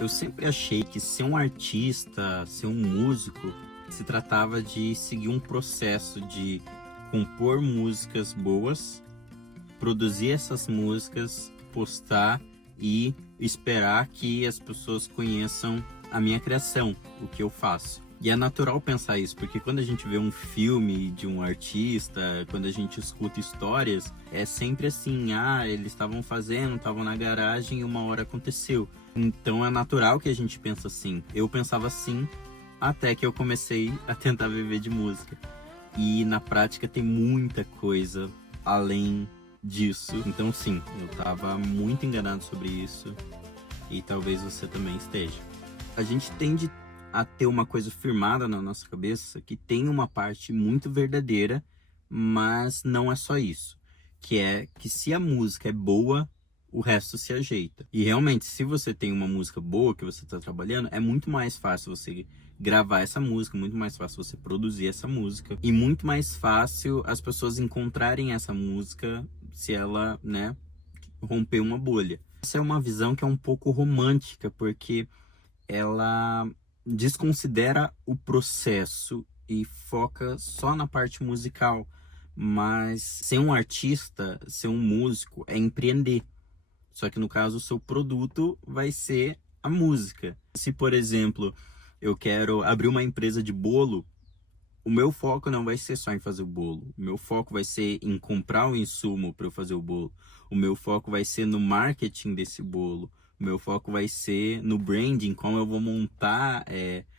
Eu sempre achei que ser um artista, ser um músico, se tratava de seguir um processo de compor músicas boas, produzir essas músicas, postar e esperar que as pessoas conheçam a minha criação, o que eu faço. E é natural pensar isso, porque quando a gente vê um filme de um artista, quando a gente escuta histórias, é sempre assim, eles estavam fazendo, estavam na garagem e uma hora aconteceu. Então é natural que a gente pense assim. Eu pensava assim até que eu comecei a tentar viver de música. E na prática tem muita coisa além disso. Então sim, eu estava muito enganado sobre isso e talvez você também esteja. A gente tende a ter uma coisa firmada na nossa cabeça que tem uma parte muito verdadeira, mas não é só isso. Que é que se a música é boa, o resto se ajeita. E realmente, se você tem uma música boa que você está trabalhando, é muito mais fácil você gravar essa música, muito mais fácil você produzir essa música e muito mais fácil as pessoas encontrarem essa música se ela, né, romper uma bolha. Essa é uma visão que é um pouco romântica, porque ela desconsidera o processo e foca só na parte musical. Mas ser um artista, ser um músico, é empreender. Só que no caso, o seu produto vai ser a música. Se, por exemplo, eu quero abrir uma empresa de bolo, o meu foco não vai ser só em fazer o bolo. O meu foco vai ser em comprar o insumo para eu fazer o bolo. O meu foco vai ser no marketing desse bolo. O meu foco vai ser no branding, como eu vou montar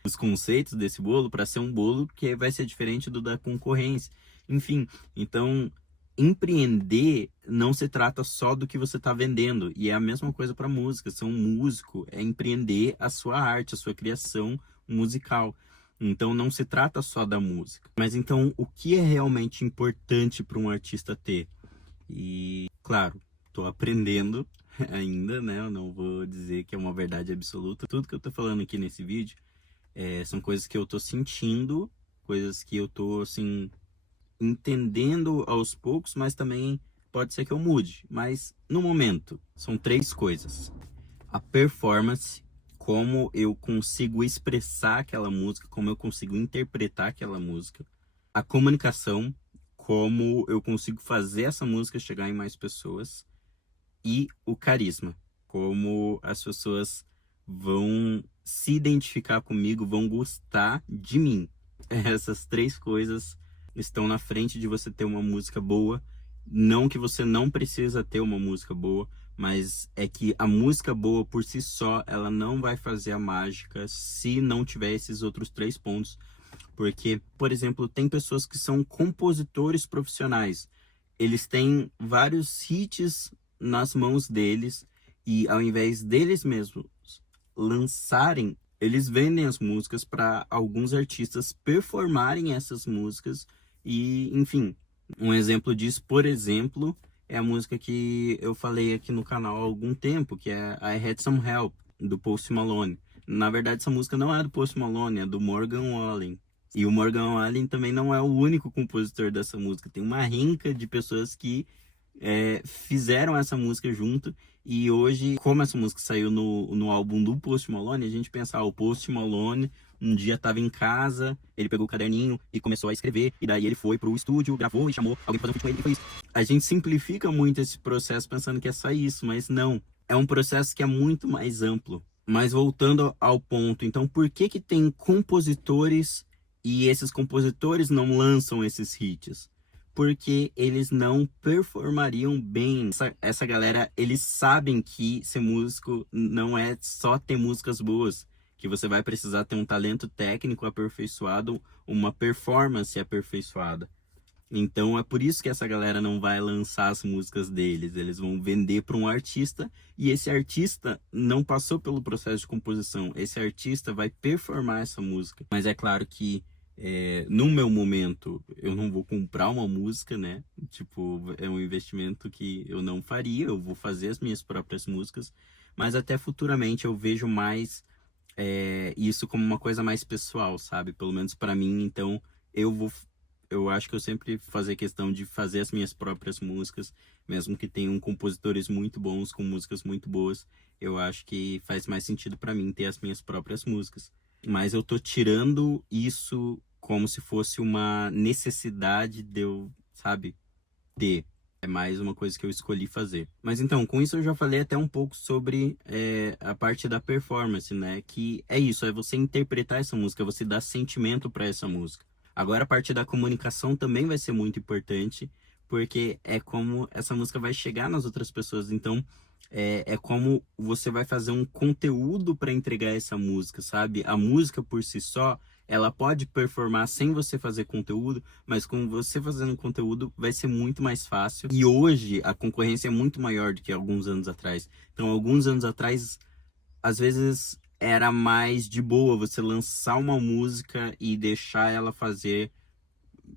os conceitos desse bolo para ser um bolo que vai ser diferente do da concorrência. Enfim, então empreender não se trata só do que você está vendendo. E é a mesma coisa para música. Ser um músico é empreender a sua arte, a sua criação musical. Então não se trata só da música. Mas então o que é realmente importante para um artista ter? E claro, estou aprendendo ainda, né? Eu não vou dizer que é uma verdade absoluta. Tudo que eu estou falando aqui nesse vídeo são coisas que eu estou sentindo, coisas que eu estou assim entendendo aos poucos, mas também pode ser que eu mude. Mas no momento são três coisas: a performance, como eu consigo expressar aquela música, como eu consigo interpretar aquela música, a comunicação, como eu consigo fazer essa música chegar em mais pessoas, e o carisma, como as pessoas vão se identificar comigo, vão gostar de mim. Essas três coisas estão na frente de você ter uma música boa. Não que você não precisa ter uma música boa, mas é que a música boa por si só, ela não vai fazer a mágica se não tiver esses outros três pontos. Porque, por exemplo, tem pessoas que são compositores profissionais. Eles têm vários hits nas mãos deles e ao invés deles mesmos lançarem, eles vendem as músicas para alguns artistas performarem essas músicas e, enfim, um exemplo disso, por exemplo, é a música que eu falei aqui no canal há algum tempo, que é I Had Some Help, do Post Malone. Na verdade, essa música não é do Post Malone, é do Morgan Wallen. E o Morgan Wallen também não é o único compositor dessa música. Tem uma rinca de pessoas que fizeram essa música junto. E hoje, como essa música saiu no álbum do Post Malone, a gente pensa, o Post Malone um dia estava em casa, ele pegou o caderninho e começou a escrever, e daí ele foi pro estúdio, gravou e chamou alguém pra fazer um feat com ele, e foi isso. A gente simplifica muito esse processo pensando que é só isso, mas não. É um processo que é muito mais amplo. Mas voltando ao ponto, então por que que tem compositores e esses compositores não lançam esses hits? Porque eles não performariam bem. Essa galera, eles sabem que ser músico não é só ter músicas boas, que você vai precisar ter um talento técnico aperfeiçoado, uma performance aperfeiçoada. Então é por isso que essa galera não vai lançar as músicas deles, eles vão vender para um artista e esse artista não passou pelo processo de composição, esse artista vai performar essa música. Mas é claro que no meu momento eu não vou comprar uma música, né? Tipo, é um investimento que eu não faria, eu vou fazer as minhas próprias músicas, mas até futuramente eu vejo mais isso como uma coisa mais pessoal, sabe? Pelo menos para mim, então eu vou eu acho que eu sempre fazer questão de fazer as minhas próprias músicas, mesmo que tenham compositores muito bons, com músicas muito boas, eu acho que faz mais sentido para mim ter as minhas próprias músicas. Mas eu tô tirando isso como se fosse uma necessidade de eu, sabe, ter. É mais uma coisa que eu escolhi fazer. Mas então, com isso eu já falei até um pouco sobre a parte da performance, né? Que é isso, é você interpretar essa música, você dar sentimento para essa música. Agora a parte da comunicação também vai ser muito importante, porque é como essa música vai chegar nas outras pessoas. Então, é como você vai fazer um conteúdo para entregar essa música, sabe? A música por si só, ela pode performar sem você fazer conteúdo, mas com você fazendo conteúdo vai ser muito mais fácil. E hoje a concorrência é muito maior do que alguns anos atrás. Então, alguns anos atrás, às vezes era mais de boa você lançar uma música e deixar ela fazer,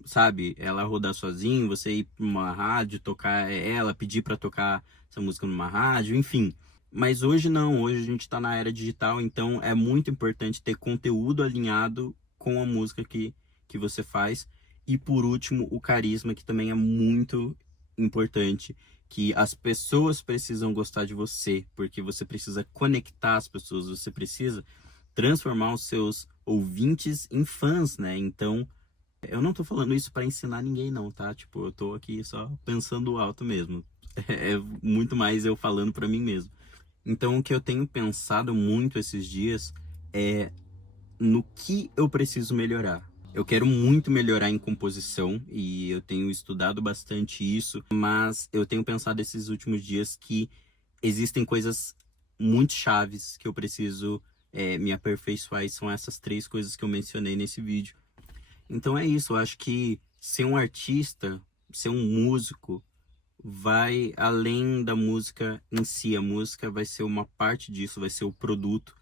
sabe, ela rodar sozinho, você ir pra uma rádio, tocar ela, pedir para tocar essa música numa rádio, enfim. Mas hoje não, hoje a gente tá na era digital, então é muito importante ter conteúdo alinhado com a música que você faz. E por último, o carisma, que também é muito importante, que as pessoas precisam gostar de você, porque você precisa conectar as pessoas, você precisa transformar os seus ouvintes em fãs, né? Então, eu não tô falando isso para ensinar ninguém não, tá? Tipo, eu tô aqui só pensando alto mesmo. É muito mais eu falando para mim mesmo. Então, o que eu tenho pensado muito esses dias é no que eu preciso melhorar. Eu quero muito melhorar em composição e eu tenho estudado bastante isso, mas eu tenho pensado esses últimos dias que existem coisas muito chaves que eu preciso me aperfeiçoar, e são essas 3 coisas que eu mencionei nesse vídeo. Então é isso, eu acho que ser um artista, ser um músico, vai além da música em si. A música vai ser uma parte disso, vai ser o produto,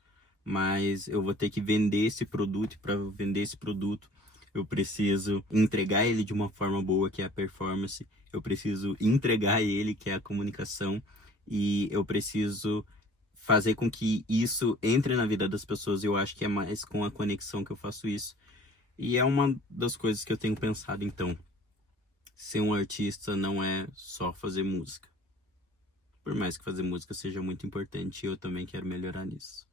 mas eu vou ter que vender esse produto, e para vender esse produto eu preciso entregar ele de uma forma boa, que é a performance, eu preciso entregar ele, que é a comunicação, e eu preciso fazer com que isso entre na vida das pessoas. Eu acho que é mais com a conexão que eu faço isso. E é uma das coisas que eu tenho pensado, então. Ser um artista não é só fazer música. Por mais que fazer música seja muito importante, eu também quero melhorar nisso.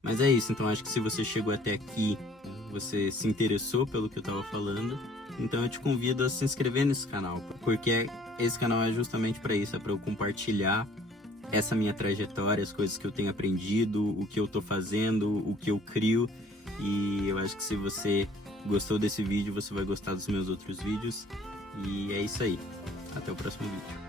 Mas é isso, então acho que se você chegou até aqui, você se interessou pelo que eu tava falando, então eu te convido a se inscrever nesse canal, porque esse canal é justamente para isso, é para eu compartilhar essa minha trajetória, as coisas que eu tenho aprendido, o que eu tô fazendo, o que eu crio, e eu acho que se você gostou desse vídeo, você vai gostar dos meus outros vídeos, e é isso aí. Até o próximo vídeo.